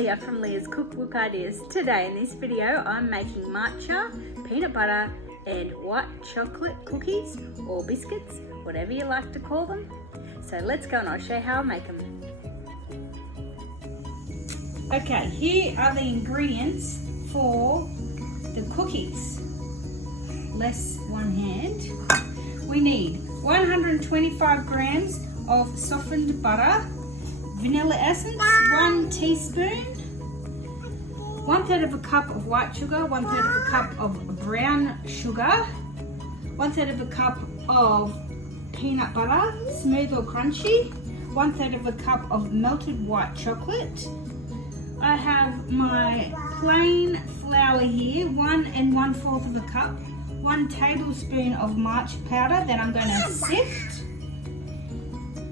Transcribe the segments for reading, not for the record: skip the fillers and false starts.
Leah from Leah's Cookbook Ideas. Today in this video I'm making matcha, peanut butter and white chocolate cookies or biscuits, whatever you like to call them. So let's go and I'll show you how I make them. Okay, here are the ingredients for the cookies. Less one hand. We need 125 grams of softened butter, vanilla essence, 1 teaspoon, 1/3 of a cup of white sugar, 1/3 of a cup of brown sugar, 1/3 of a cup of peanut butter, smooth or crunchy, 1/3 of a cup of melted white chocolate. I have my plain flour here, 1 1/4 of a cup, 1 tablespoon of matcha powder that I'm going to sift,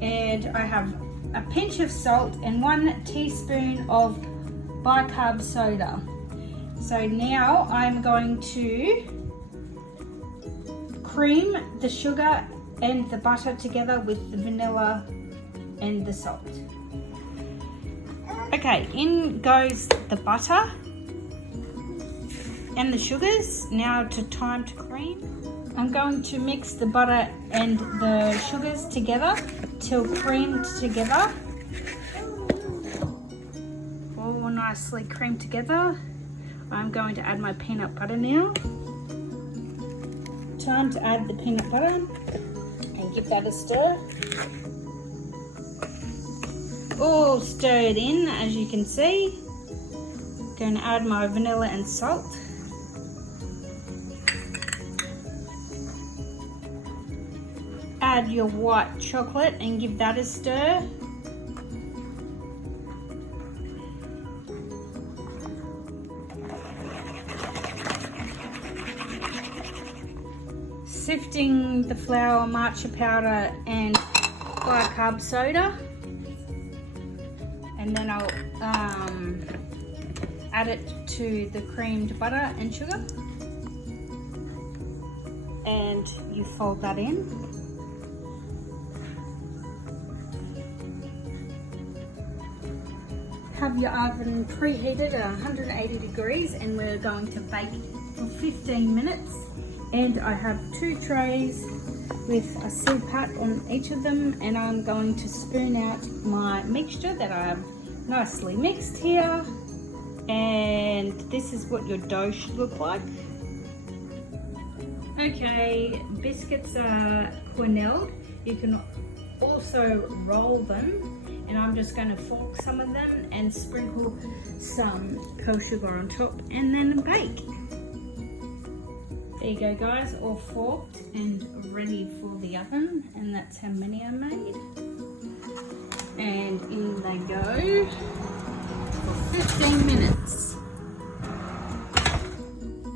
and I have a pinch of salt and 1 teaspoon of bicarb soda. So now I'm going to cream the sugar and the butter together with the vanilla and the salt. Okay, in goes the butter and the sugars. Now time to cream. I'm going to mix the butter and the sugars together till creamed together. All nicely creamed together. I'm going to add my peanut butter now. Time to add the peanut butter and give that a stir. All stirred in, as you can see. Going to add my vanilla and salt. Add your white chocolate and give that a stir. Sifting the flour, matcha powder and bicarb soda. And then I'll add it to the creamed butter and sugar. And you fold that in. Have your oven preheated at 180 degrees and we're going to bake for 15 minutes. And I have 2 trays with a seed pat on each of them, and I'm going to spoon out my mixture that I have nicely mixed here. And this is what your dough should look like. Okay, biscuits are quenelled. You can also roll them. And I'm just going to fork some of them and sprinkle some cocoa sugar on top and then bake. There you go guys, all forked and ready for the oven, and that's how many I made. And in they go for 15 minutes.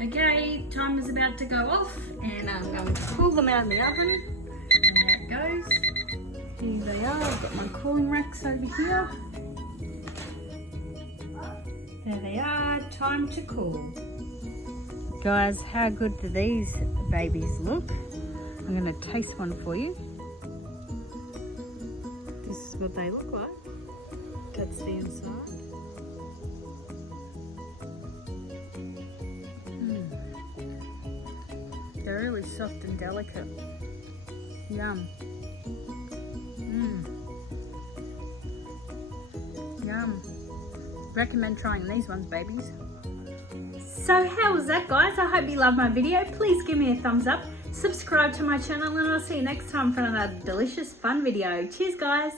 Okay, time is about to go off and I'm going to pull them out of the oven, and there it goes. Here they are. I've got my cooling racks over here. There they are, time to cool. Guys, how good do these babies look? I'm going to taste one for you. This is what they look like. That's the inside. They're really soft and delicate. Yum. Yum. Recommend trying these ones, babies. So how was that, guys? I hope you loved my video. Please give me a thumbs up, subscribe to my channel, and I'll see you next time for another delicious fun video. Cheers guys.